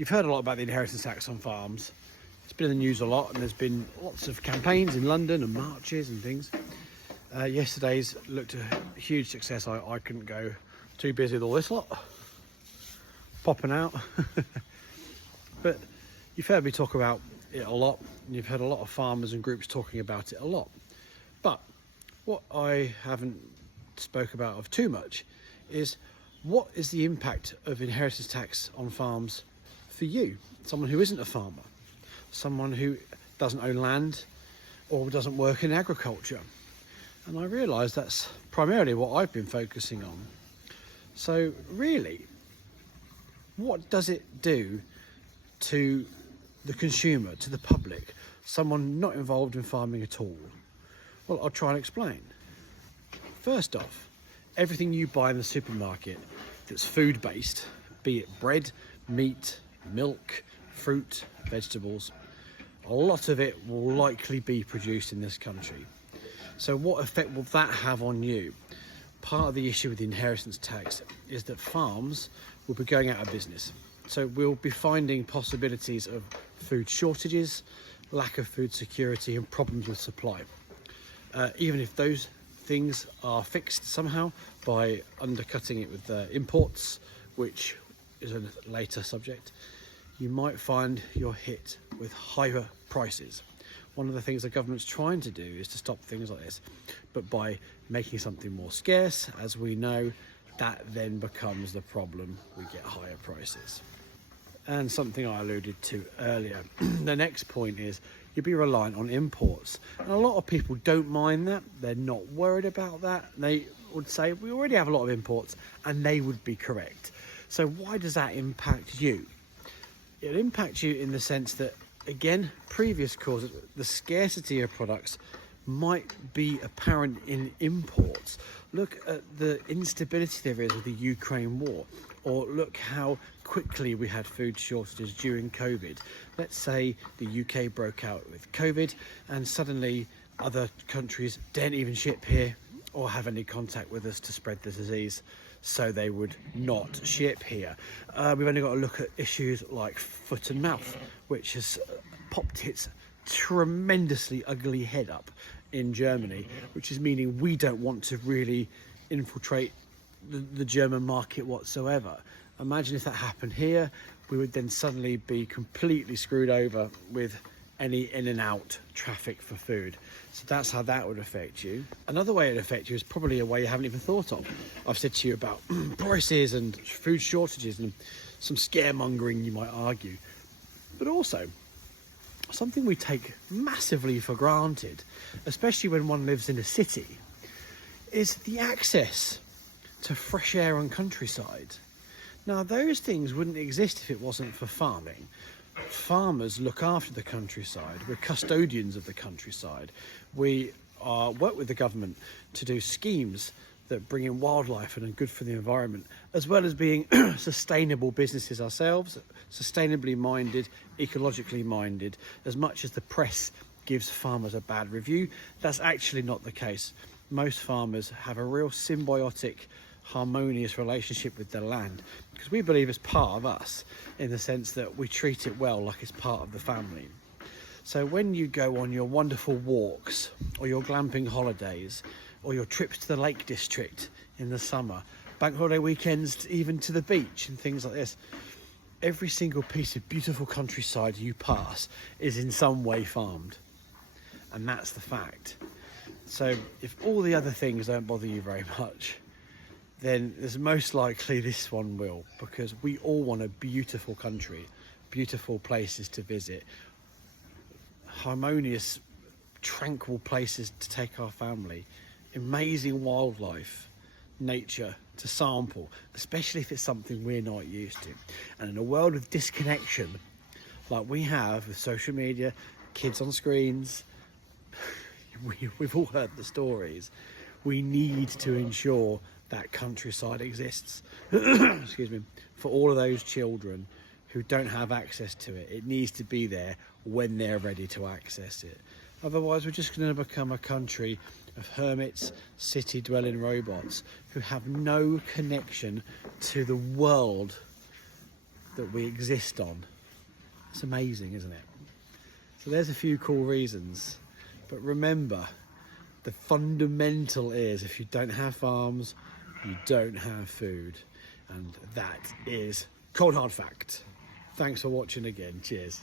You've heard a lot about the inheritance tax on farms. It's been in the news a lot, and there's been lots of campaigns in London and marches and things. Yesterday's looked a huge success. I couldn't go, too busy with all this lot popping out. But you've heard me talk about it a lot, and you've heard a lot of farmers and groups talking about it a lot. But what I haven't spoke about of too much is, what is the impact of inheritance tax on farms for you, someone who isn't a farmer, someone who doesn't own land or doesn't work in agriculture? And I realise that's primarily what I've been focusing on. So really, what does it do to the consumer, to the public, someone not involved in farming at all? Well, I'll try and explain. First off, everything you buy in the supermarket that's food-based, be it bread, meat, milk, fruit, vegetables, a lot of it will likely be produced in this country. So what effect will that have on you? Part of the issue with the inheritance tax is that farms will be going out of business. So we'll be finding possibilities of food shortages, lack of food security, and problems with supply. Even if those things are fixed somehow by undercutting it with imports, which is a later subject, you might find you're hit with higher prices. One of the things the government's trying to do is to stop things like this, but by making something more scarce, as we know, that then becomes the problem. We get higher prices. And something I alluded to earlier, the next point is you'll be reliant on imports. And a lot of people don't mind that. They're not worried about that. They would say, we already have a lot of imports, and they would be correct. So why does that impact you? It'll impact you in the sense that, again, previous causes, the scarcity of products might be apparent in imports. Look at the instability there is with the Ukraine war, or look how quickly we had food shortages during COVID. Let's say the UK broke out with COVID and suddenly other countries didn't even ship here or have any contact with us to spread the disease, so they would not ship here. We've only got to look at issues like foot and mouth, which has popped its tremendously ugly head up in Germany, which is meaning we don't want to really infiltrate the German market whatsoever. Imagine if that happened here, we would then suddenly be completely screwed over with any in and out traffic for food. So that's how that would affect you. Another way it would affect you is probably a way you haven't even thought of. I've said to you about prices and food shortages and some scaremongering, you might argue, but also something we take massively for granted, especially when one lives in a city, is the access to fresh air and countryside. Now, those things wouldn't exist if it wasn't for farming. Farmers look after the countryside. We're custodians of the countryside. We work with the government to do schemes that bring in wildlife and are good for the environment, as well as being sustainable businesses ourselves, sustainably minded, ecologically minded. As much as the press gives farmers a bad review, that's actually not the case. Most farmers have a real symbiotic, harmonious relationship with their land, because we believe it's part of us in the sense that we treat it well, like it's part of the family. So when you go on your wonderful walks or your glamping holidays or your trips to the Lake District in the summer, bank holiday weekends even to the beach and things like this, every single piece of beautiful countryside you pass is in some way farmed, and that's the fact. So if all the other things don't bother you very much, then there's most likely this one will, because we all want a beautiful country, beautiful places to visit, harmonious, tranquil places to take our family, amazing wildlife, nature to sample, especially if it's something we're not used to. And in a world of disconnection like we have with social media, kids on screens, we've all heard the stories, we need to ensure that countryside exists excuse me, for all of those children who don't have access to it. It needs to be there when they're ready to access it. Otherwise, we're just going to become a country of hermits, city-dwelling robots who have no connection to the world that we exist on. It's amazing, isn't it? So there's a few cool reasons, but remember, the fundamental is if you don't have farms, you don't have food, and that is cold hard fact. Thanks for watching again. Cheers.